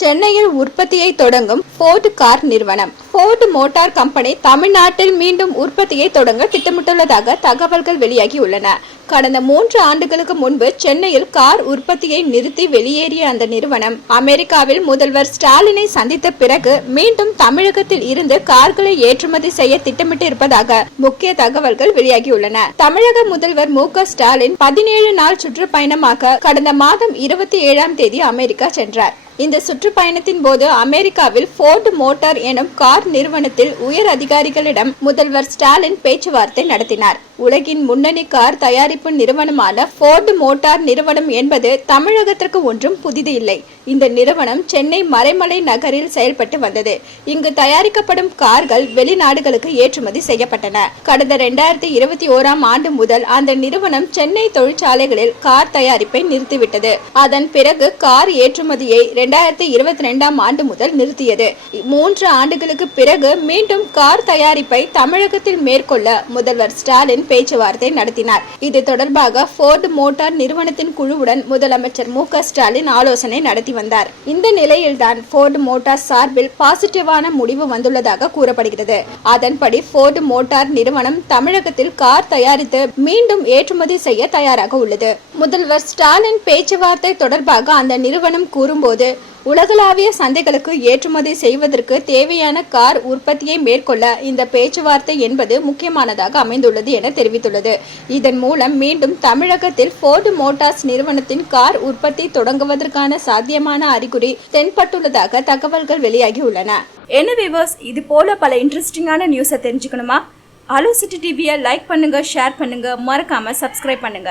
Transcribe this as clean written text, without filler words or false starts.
சென்னையில் உற்பத்தியை தொடங்கும் போர்டு கார் நிறுவனம். போர்டு மோட்டார் கம்பெனி தமிழ்நாட்டில் மீண்டும் உற்பத்தியை தொடங்க திட்டமிட்டுள்ளதாக தகவல்கள் வெளியாகியுள்ளன. கடந்த 3 ஆண்டுகளுக்கு முன்பு சென்னையில் கார் உற்பத்தியை நிறுத்தி வெளியேறிய அந்த நிறுவனம் அமெரிக்காவில் முதல்வர் ஸ்டாலினை சந்தித்த பிறகு மீண்டும் தமிழகத்தில் இருந்து கார்களை ஏற்றுமதி செய்ய திட்டமிட்டு இருப்பதாக முக்கிய தகவல்கள் வெளியாகியுள்ளன. தமிழக முதல்வர் மு.க. ஸ்டாலின் 17 நாள் சுற்றுப்பயணமாக கடந்த மாதம் 27ஆம் தேதி அமெரிக்கா சென்றார். இந்த சுற்றுப்பயணத்தின் போது அமெரிக்காவில் போர்டு மோட்டார் எனும் கார் நிறுவனத்தில் உயர் அதிகாரிகளிடம் முதல்வர் ஸ்டாலின் பேச்சுவார்த்தை நடத்தினார். உலகின் முன்னணி கார் தயாரிப்பு நிறுவனமான போர்டு மோட்டார் நிறுவனம் என்பது தமிழகத்திற்கு ஒன்றும் புதிது இல்லை. இந்த நிறுவனம் சென்னை மறைமலை நகரில் செயல்பட்டு வந்தது. இங்கு தயாரிக்கப்படும் கார்கள் வெளிநாடுகளுக்கு ஏற்றுமதி செய்யப்பட்டன. கடந்த 2021ஆம் ஆண்டு முதல் அந்த நிறுவனம் சென்னை தொழிற்சாலைகளில் கார் தயாரிப்பை நிறுத்திவிட்டது. அதன் பிறகு கார் ஏற்றுமதியை 2022ஆம் ஆண்டு முதல் நிறுத்தியது. 3 ஆண்டுகளுக்கு பிறகு மீண்டும் கார் தயாரிப்பை தமிழகத்தில் மேற்கொள்ள முதல்வர் ஸ்டாலின் பேச்சுவார்த்தை நடத்தினார். இது தொடர்பாக போர்டு மோட்டார் நிறுவனத்தின் குழுவுடன் முதலமைச்சர் மு.க. ஸ்டாலின் ஆலோசனை நடத்தி வந்தார். இந்த நிலையில்தான் போர்டு மோட்டார் சார்பில் பாசிட்டிவான முடிவு வந்துள்ளதாக கூறப்படுகிறது. அதன்படி போர்டு மோட்டார் நிறுவனம் தமிழகத்தில் கார் தயாரித்து மீண்டும் ஏற்றுமதி செய்ய தயாராக உள்ளது. முதல்வர் ஸ்டாலின் பேச்சுவார்த்தை தொடர்பாக அந்த நிறுவனம் கூறும்போது, உலகளாவிய சந்தைகளுக்கு ஏற்றுமதி செய்வதற்கு தேவையான கார் உற்பத்தியை மேற்கொள்ள இந்த பேச்சுவார்த்தை என்பது முக்கியமானதாக அமைந்துள்ளது என தெரிவித்துள்ளது. இதன் மூலம் மீண்டும் தமிழகத்தில் போர்டு மோட்டார்ஸ் நிறுவனத்தின் கார் உற்பத்தி தொடங்குவதற்கான சாத்தியமான அறிகுறி தென்பட்டுள்ளதாக தகவல்கள் வெளியாகியுள்ளன. என்ன வியூவர்ஸ், இது போல பல இன்ட்ரெஸ்டிங்கான நியூஸை தெரிஞ்சுக்கணுமா? அலோ சிட்டி டிவியை லைக் பண்ணுங்க, ஷேர் பண்ணுங்க, மறக்காம சப்ஸ்கிரைப் பண்ணுங்க.